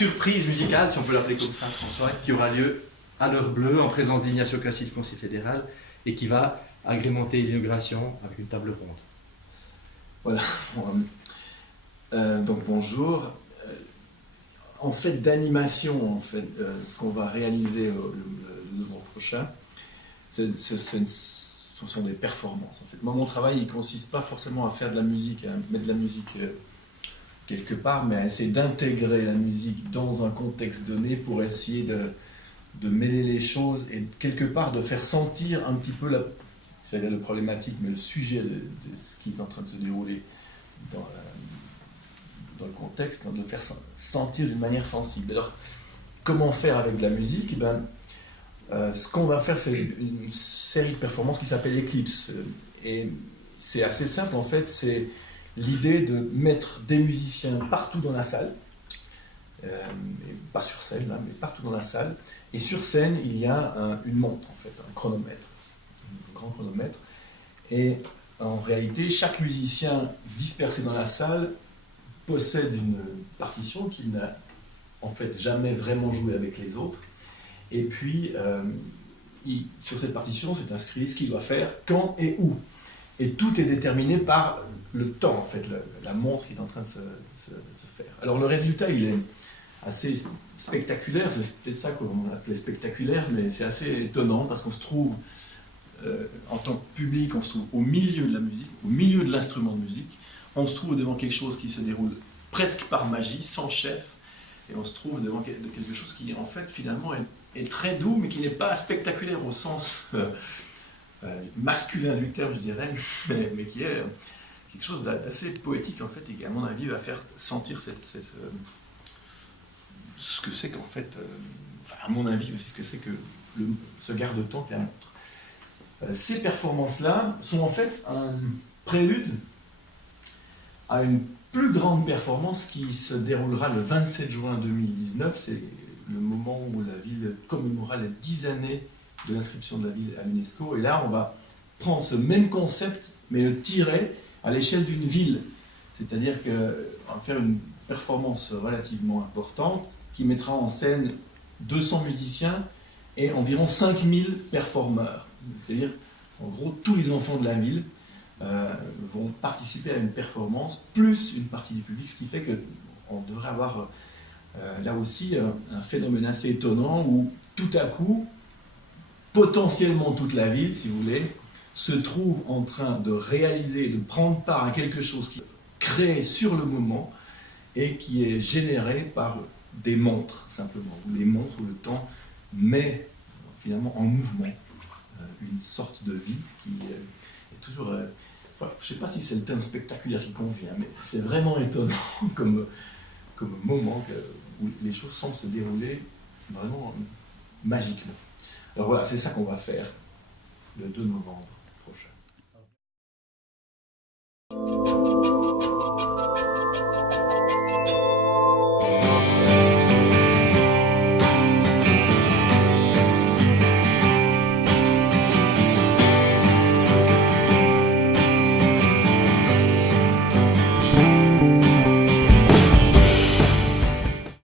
surprise musicale, si on peut l'appeler comme ça, François, qui aura lieu à l'heure bleue, en présence d'Ignacio Cassis du Conseil fédéral, et qui va agrémenter l'inauguration avec une table ronde. Voilà. Donc bonjour. En fait d'animation, ce qu'on va réaliser le mois prochain, ce sont des performances. En fait, moi, mon travail, il consiste pas forcément à faire de la musique, à mettre de la musique quelque part, mais à essayer d'intégrer la musique dans un contexte donné pour essayer de mêler les choses et quelque part de faire sentir un petit peu la problématique, mais le sujet de ce qui est en train de se dérouler dans le contexte, de faire sentir d'une manière sensible. Alors, comment faire avec de la musique? Ce qu'on va faire, c'est une série de performances qui s'appelle Eclipse. Et c'est assez simple, en fait, c'est l'idée de mettre des musiciens partout dans la salle, et pas sur scène, là, mais partout dans la salle. Et sur scène, il y a une montre, en fait, un chronomètre, un grand chronomètre. Et en réalité, chaque musicien dispersé dans la salle possède une partition qu'il n'a en fait jamais vraiment joué avec les autres. Et puis, sur cette partition, c'est inscrit ce qu'il doit faire, quand et où. Et tout est déterminé par le temps, en fait, la montre qui est en train de se faire. Alors le résultat, il est assez spectaculaire, c'est peut-être ça qu'on appelait spectaculaire, mais c'est assez étonnant parce qu'on se trouve, en tant que public, on se trouve au milieu de la musique, au milieu de l'instrument de musique, on se trouve devant quelque chose qui se déroule presque par magie, sans chef, et on se trouve devant quelque chose qui, en fait, finalement, est très doux, mais qui n'est pas spectaculaire au sens masculin du terme, je dirais, mais qui est quelque chose d'assez poétique, en fait, et qui, à mon avis, va faire sentir ce que c'est qu'en fait, à mon avis, ce que c'est que ce garde-temps qui la montre. Ces performances-là sont en fait un prélude à une plus grande performance qui se déroulera le 27 juin 2019. C'est le moment où la ville commémorera les 10 années de l'inscription de la ville à l'UNESCO. Et là, on va prendre ce même concept, mais le tirer à l'échelle d'une ville. C'est-à-dire qu'on va faire une performance relativement importante qui mettra en scène 200 musiciens et environ 5000 performeurs. C'est-à-dire, en gros, tous les enfants de la ville vont participer à une performance, plus une partie du public, ce qui fait qu'on devrait avoir là aussi un phénomène assez étonnant où tout à coup, potentiellement toute la ville, si vous voulez, se trouve en train de réaliser, de prendre part à quelque chose qui est créé sur le moment et qui est généré par des montres, simplement, où les montres, où le temps met finalement en mouvement une sorte de vie qui est toujours... voilà, je ne sais pas si c'est le terme spectaculaire qui convient, mais c'est vraiment étonnant comme moment où les choses semblent se dérouler vraiment magiquement. Alors voilà, c'est ça qu'on va faire le 2 novembre prochain.